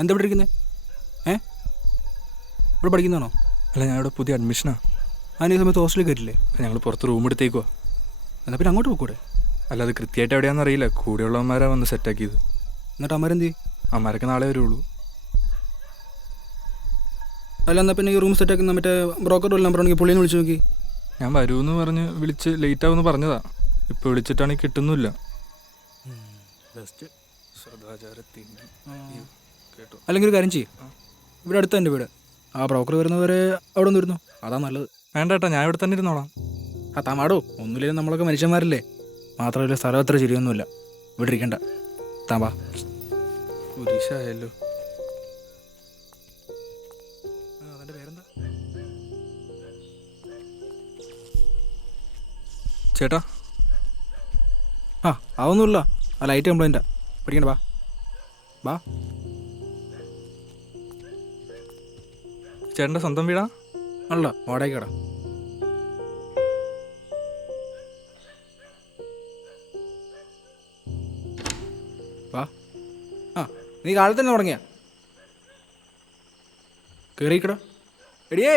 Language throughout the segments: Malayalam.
എന്താ ഇവിടെ ഇരിക്കുന്നത്? ഇവിടെ പഠിക്കുന്നതാണോ? അല്ല, ഞാൻ ഇവിടെ പുതിയ അഡ്മിഷനാണ്. അതിന് ഈ സമയത്ത് ഹോസ്റ്റലിൽ കയറ്റില്ലേ? ഞങ്ങൾ പുറത്ത് റൂം എടുത്തേക്കുവാ. എന്നാൽ പിന്നെ അങ്ങോട്ട് പോയിക്കൂടെ? അല്ല, അത് കൃത്യമായിട്ട് എവിടെയാണെന്ന് അറിയില്ല. കൂടെയുള്ളവന്മാരാണ് വന്ന് സെറ്റാക്കിയത്. എന്നിട്ട് അമ്മാരെന്ത് ചെയ്യും? അമ്മാരൊക്കെ നാളെ വരുള്ളൂ. അല്ല, എന്നാൽ പിന്നെ ഈ റൂം സെറ്റാക്കുന്ന മറ്റേ ബ്രോക്കർ വല്ല നമ്പർ ആണെങ്കിൽ പുള്ളിനെ വിളിച്ച് നോക്കി. ഞാൻ വരുമെന്ന് പറഞ്ഞ് വിളിച്ച് ലേറ്റ് ആവുമെന്ന് പറഞ്ഞതാ. ഇപ്പോൾ വിളിച്ചിട്ടാണെങ്കിൽ കിട്ടുന്നില്ല. അല്ലെങ്കിൽ ഒരു കാര്യം ചെയ്യും, ഇവിടെ അടുത്ത എൻ്റെ വീട്. ആ ബ്രോക്കർ വരുന്നവരെ അവിടെ നിന്ന് വരുന്നു, അതാ നല്ലത്. വേണ്ട ഏട്ടാ, ഞാൻ ഇവിടെ തന്നെ ഇരുന്നോളാം. ആ താമാടോ, ഒന്നുമില്ലെങ്കിലും നമ്മളൊക്കെ മനുഷ്യന്മാരല്ലേ. മാത്രമല്ല സ്ഥലം അത്ര ശരിയൊന്നുമില്ല. ഇവിടെ ഇരിക്കണ്ട, താമ്പാ. കുരിശായല്ലോ. അതിൻ്റെ പേരെന്താ? ചേട്ടാ. ആ അതൊന്നുമില്ല, ആ ലൈറ്റ് കംപ്ലൈൻറ്റാ. പഠിക്കണ്ട, ബാ ബാ. ചേട്ടൻ്റെ സ്വന്തം വീടാ? അല്ല, വാടകയ്ക്കടാ. വാ. ആ നീ കാലത്ത് തന്നെ തുടങ്ങിയ കയറിക്കടാ. എടിയേ,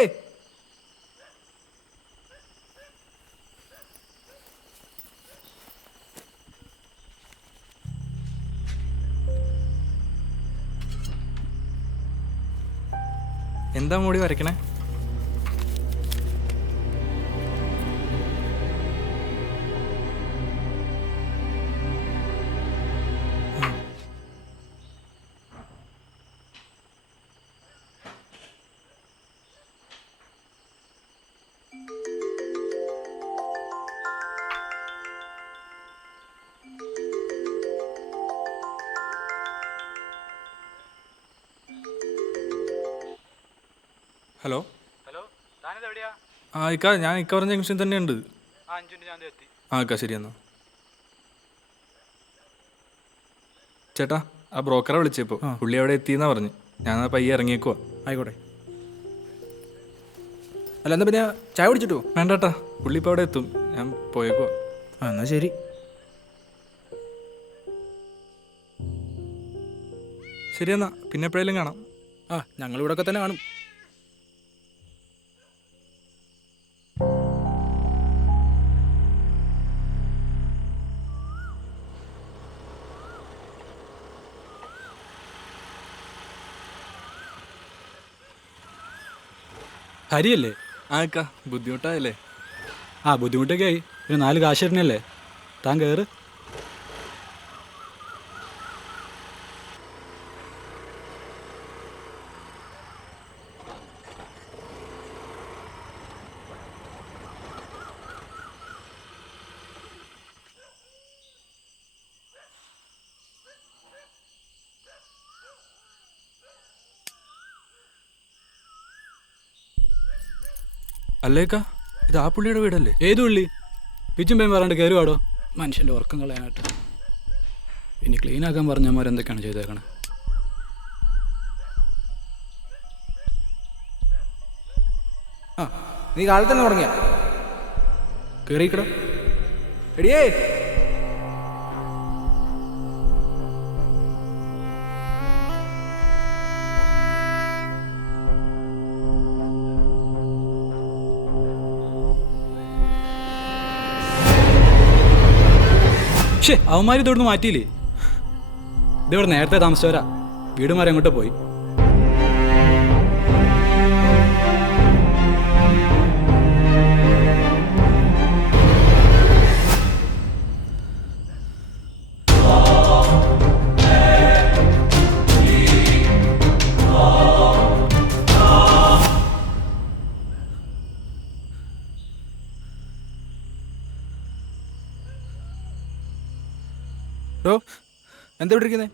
എന്താ മൂടി വരയ്ക്കണേ? ഹലോ. താനെവിടെയാ? ഞാൻ പറഞ്ഞ ജംഗ്ഷൻ തന്നെയുണ്ട്. ശരി എന്നാ. ചേട്ടാ, ആ ബ്രോക്കറെ വിളിച്ചപ്പോൾ പുള്ളി അവിടെ എത്തിയെന്നാ പറഞ്ഞു. ഞാൻ പയ്യെ ഇറങ്ങിയേക്കുവാ. ആയിക്കോട്ടെ. അല്ല, എന്നാ പിന്നെ ചായ കുടിച്ചിട്ടോ? വേണ്ട ഏട്ടാ, പുള്ളി ഇപ്പോൾ അവിടെ എത്തും. ഞാൻ പോയേക്കുവാ. ആ എന്നാ ശരി. ശരി എന്നാ, പിന്നെ എപ്പോഴേലും കാണാം. ആ ഞങ്ങളിവിടെ ഒക്കെ തന്നെ കാണും. ഹരിയല്ലേ? ബുദ്ധിമുട്ടായല്ലേ? ആ ബുദ്ധിമുട്ടൊക്കെ ആയി. പിന്നെ 4 കാശ് തരണല്ലേ? താൻ കയറ്. അല്ലേക്കാ, ഇത് ആ പുള്ളിയുടെ വീടല്ലേ? ഏത് പുള്ളി? പിച്ചും പേയും പറയാണ്ട് കയറി വാടോ. മനുഷ്യൻ്റെ ഉറക്കം കളയാനായിട്ട്. ഇനി ക്ലീനാക്കാൻ പറഞ്ഞമാരെന്തൊക്കെയാണ് ചെയ്തേക്കണേ? ആ നീ കാലത്ത് തന്നെ തുടങ്ങിയ കയറിക്കട. എടിയേ, അവന്മാർ ഇതോടൊന്ന് മാറ്റിയില്ലേ? ഇതിവിടെ നേരത്തെ താമസിച്ചവരാ. വീടുമാരെ അങ്ങോട്ട് പോയി. എന്താ ഇവിടെ ഇരിക്കുന്നേ?